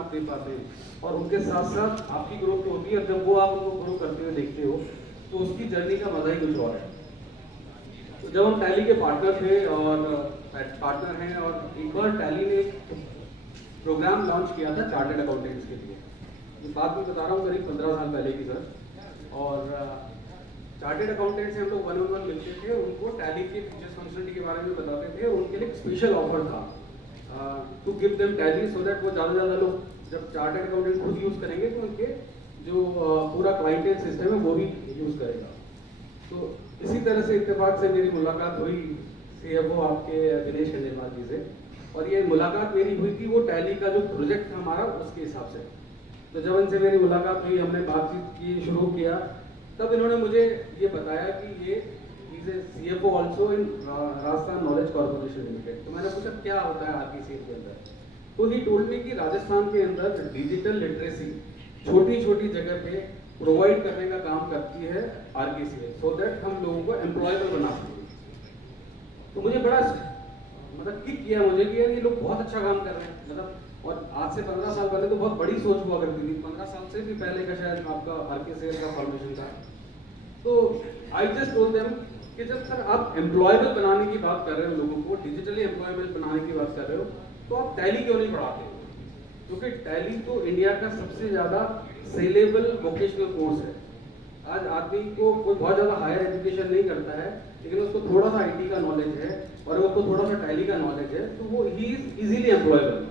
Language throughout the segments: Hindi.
आप दे पाते हैं और उनके साथ साथ आपकी ग्रोथ तो होती है, जब वो आप उनको ग्रो करते हुए देखते हो तो उसकी जर्नी का मजा ही कुछ और है। तो जब हम टैली के पार्टनर थे और पार्टनर हैं, और एक बार टैली ने प्रोग्राम लॉन्च किया था चार्टर्ड अकाउंटेंट्स के लिए, ये बात मैं बता रहा हूँ करीब 15 साल पहले की सर। और चार्टर्ड अकाउंटेंट से हम लोग 1-on-1 मिलते थे, उनको टैली के फीचर्स फंक्शनलिटी के बारे में बताते थे, और उनके लिए एक स्पेशल ऑफर था to give them tally so that वो ज़्यादा से ज़्यादा लोग जब चार्टर्ड अकाउंटेंट खुद यूज़ करेंगे तो उनके जो पूरा क्लाइंटेल सिस्टम है वो भी यूज़ करेगा। तो इसी तरह से इत्तेफाक से मेरी मुलाकात हुई CFO आपके दिनेश खंडेलवाल जी से, और ये मुलाकात मेरी हुई थी वो टैली का जो प्रोजेक्ट था हमारा उसके हिसाब से। तो जब इनसे मेरी मुलाकात हुई, हमने बातचीत की, शुरू किया, तब इन्होंने मुझे ये बताया कि ये is a CFO also in Rajasthan knowledge corporation limited. तो मैंने पूछा क्या होता है RKCL के अंदर, तो ही टोल्ड मी कि राजस्थान के अंदर डिजिटल लिटरेसी छोटी छोटी जगह पे प्रोवाइड करने का काम करती है RKCL, सो दैट हम लोगों को एम्प्लॉयबल बना सकें। तो मुझे बड़ा मतलब किक किया मुझे कि यार ये लोग बहुत अच्छा काम कर रहे हैं, मतलब और आज से 15 साल पहले तो बहुत बड़ी सोच हुआ करती थी, 15 साल से भी पहले का शायद आपका RKCL का फॉर्मेशन था। तो आई जस्ट टोल्ड देम कि जब सर आप एम्प्लॉयबल बनाने की बात कर रहे हो, लोगों को डिजिटली एम्प्लॉयबल बनाने की बात कर रहे हो, तो आप टैली क्यों नहीं पढ़ाते? क्योंकि टैली तो इंडिया का सबसे ज़्यादा सेलेबल वोकेशनल कोर्स है। आज आदमी को कोई बहुत ज़्यादा हायर एजुकेशन नहीं करता है, लेकिन उसको थोड़ा सा IT का नॉलेज है और उसको थोड़ा सा टैली का नॉलेज है, तो वो ही इज इजीली एम्प्लॉयबल।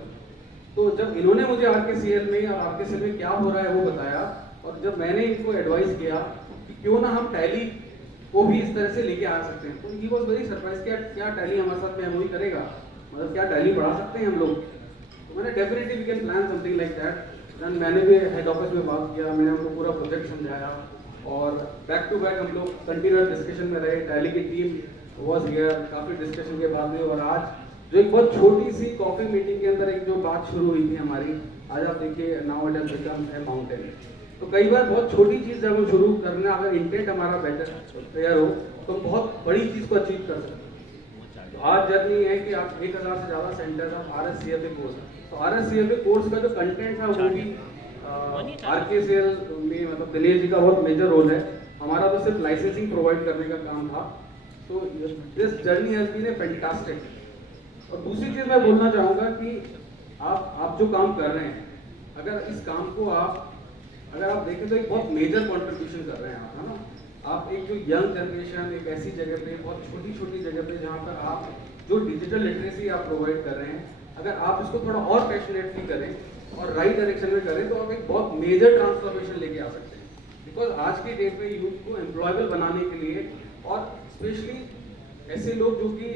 तो जब इन्होंने मुझे RKCL में और RKCL में क्या हो रहा है वो बताया, और जब मैंने इनको एडवाइस किया कि क्यों ना हम टैली को भी इस तरह से लेके आ सकते हैं, तो ही वॉज वेरी सरप्राइज क्या टैली हमारे साथ में MOU करेगा, मतलब क्या टैली बढ़ा सकते हैं हम लोग। तो मैंने definitely we can plan something like that. Then मैंने भी हेड ऑफिस में बात किया, मैंने उनको पूरा प्रोजेक्ट समझाया, और बैक टू बैक हम लोग कंटिन्यूअस डिस्कशन में रहे। टैली की टीम वॉज हियर, काफ़ी डिस्कशन के बाद में, और आज जो एक बहुत छोटी सी कॉफी मीटिंग के अंदर एक जो बात शुरू हुई थी हमारी, आज आप देखिए now it has become a mountain. तो कई बार बहुत छोटी चीज़ जब हम शुरू करना, अगर इंटेंट हमारा बेटर क्लियर हो तो हम बहुत बड़ी चीज़ को अचीव कर सकते हैं। तो आज जर्नी है कि आप 1000 से ज़्यादा सेंटर्स ऑफ RSCFA कोर्स, तो RSCFA कोर्स का जो कंटेंट है वो भी RKCL में, मतलब दिनेश जी का बहुत मेजर रोल है। हमारा तो सिर्फ लाइसेंसिंग प्रोवाइड करने का काम था। तो this journey has been a fantastic. और दूसरी चीज़ मैं बोलना चाहूँगा कि आप जो काम कर रहे हैं, अगर इस काम को अगर आप देखें तो एक बहुत मेजर कंट्रीब्यूशन कर रहे हैं आप, है ना। आप एक जो यंग जनरेशन, एक ऐसी जगह पे, बहुत छोटी छोटी जगह पे जहाँ पर आप जो डिजिटल लिटरेसी आप प्रोवाइड कर रहे हैं, अगर आप इसको थोड़ा और पैशनेटली करें और राइट डायरेक्शन में करें, तो आप एक बहुत मेजर ट्रांसफॉर्मेशन लेके आ सकते हैं। बिकॉज आज की डेट में यूथ को एम्प्लॉयबल बनाने के लिए, और स्पेशली ऐसे लोग जो कि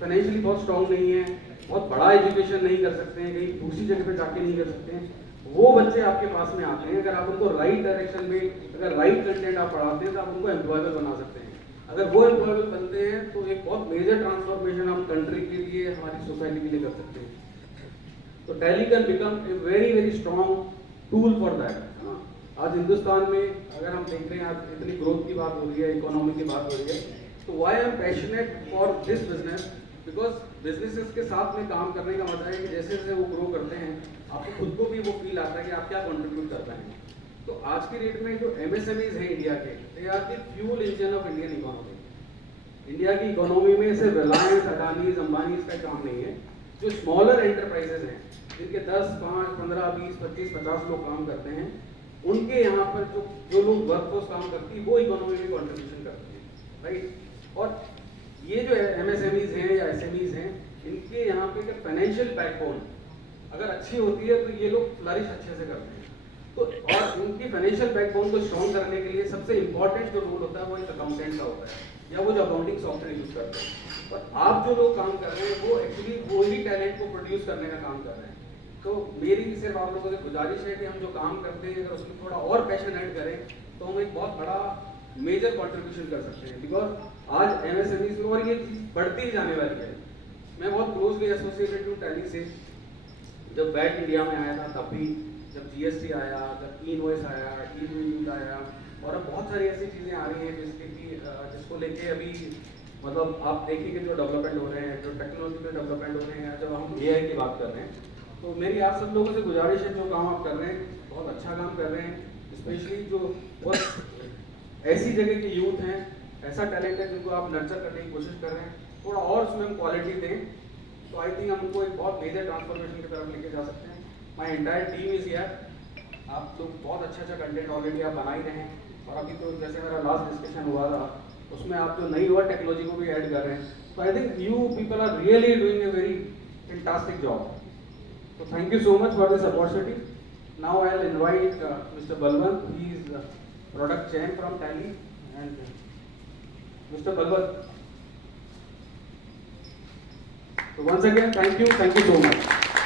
फाइनेंशियली बहुत स्ट्रॉन्ग नहीं है, बहुत बड़ा एजुकेशन नहीं कर सकते हैं, कहीं दूसरी जगह पे जाके नहीं कर सकते हैं, वो बच्चे आपके पास में आते हैं। अगर आप उनको राइट डायरेक्शन में, अगर राइट कंटेंट आप पढ़ाते हैं, तो आप उनको एम्प्लॉयबल बना सकते हैं। अगर वो एम्प्लॉयबल बनते हैं तो एक बहुत मेजर ट्रांसफॉर्मेशन हम कंट्री के लिए, हमारी सोसाइटी के लिए कर सकते हैं। तो tally can become a very very strong tool for that. आज हिंदुस्तान में अगर हम देख रहे हैं, आज इतनी ग्रोथ की बात हो रही है, इकोनॉमी की बात हो रही है, तो why I am passionate for this business, because businesses के साथ में काम करने का मतलब है कि जैसे जैसे वो ग्रो करते हैं, आपको खुद को भी वो फील आता है कि आप क्या कंट्रीब्यूट कर रहे हैं। तो आज की डेट में जो MSMEs हैं इंडिया के, they are the fuel engine of Indian economy. India की इकोनॉमी में सिर्फ रिलायंस, अडानीज, अंबानीज का काम नहीं है। जो स्मॉलर एंटरप्राइजेज हैं, जिनके 10, 5, 15, 20, 25, 50 लोग काम करते हैं, उनके यहाँ पर जो लोग वर्कफोर्स काम करती है, वो इकोनॉमी में कंट्रीब्यूशन करती है, राइट। और ये जो MSMEs हैं या SMEs हैं, इनके यहाँ पे फाइनेंशियल बैकबोन अगर अच्छी होती है तो ये लोग फ्लरिश अच्छे से करते हैं। तो और उनकी फाइनेंशियल बैकबोन को स्ट्रॉन्ग करने के लिए सबसे इंपॉर्टेंट जो रोल होता है वो एक अकाउंटेंट का होता है, या वो जो अकाउंटिंग सॉफ्टवेयर यूज करते हैं। और आप जो लोग काम कर रहे हैं वो एक्चुअली वही टैलेंट को प्रोड्यूस करने का काम कर रहे हैं। तो मेरी सिर्फ आप लोगों से गुजारिश है कि हम जो काम करते हैं, अगर उसमें थोड़ा और पैशन ऐड करें, तो हम एक बहुत बड़ा मेजर कंट्रीब्यूशन कर सकते हैं। बिकॉज आज MSMEs में, और ये चीज़ बढ़ती ही जाने वाली है। मैं बहुत क्लोजली एसोसिएटेड हूँ टैली से। जब वैट इंडिया में आया था तब भी, जब GST आया, जब E-इनवॉइस आया, E-बिलिंग आया, और अब बहुत सारी ऐसी चीज़ें आ रही हैं जिसको लेके अभी मतलब आप देखेंगे जो डेवलपमेंट हो रहे हैं, जो टेक्नोलॉजी में डेवलपमेंट हो रहे हैं, जब हम AI की बात कर रहे हैं, तो मेरी आप सब लोगों से गुजारिश है, जो काम आप कर रहे हैं बहुत अच्छा काम कर रहे हैं, स्पेशली जो बहुत ऐसी जगह के यूथ हैं, ऐसा टैलेंट है जिनको आप नर्चर करने की कोशिश कर रहे हैं, थोड़ा और उसमें हम क्वालिटी दें तो आई थिंक हम उनको एक बहुत मेजर ट्रांसफॉर्मेशन की तरफ लेके जा सकते हैं। My entire team is here. आप लोग बहुत अच्छा कंटेंट ऑलरेडी आप बना ही रहे हैं, और अभी तो जैसे मेरा लास्ट डिस्कशन हुआ था उसमें आप जो नई और टेक्नोलॉजी को भी ऐड कर रहे हैं, तो I think you people are really doing a very fantastic job. So thank you so much for this opportunity. Now I'll invite Mr. Balwant. He is product chain from Tally, and Mr. Balwant. So once again, thank you so much.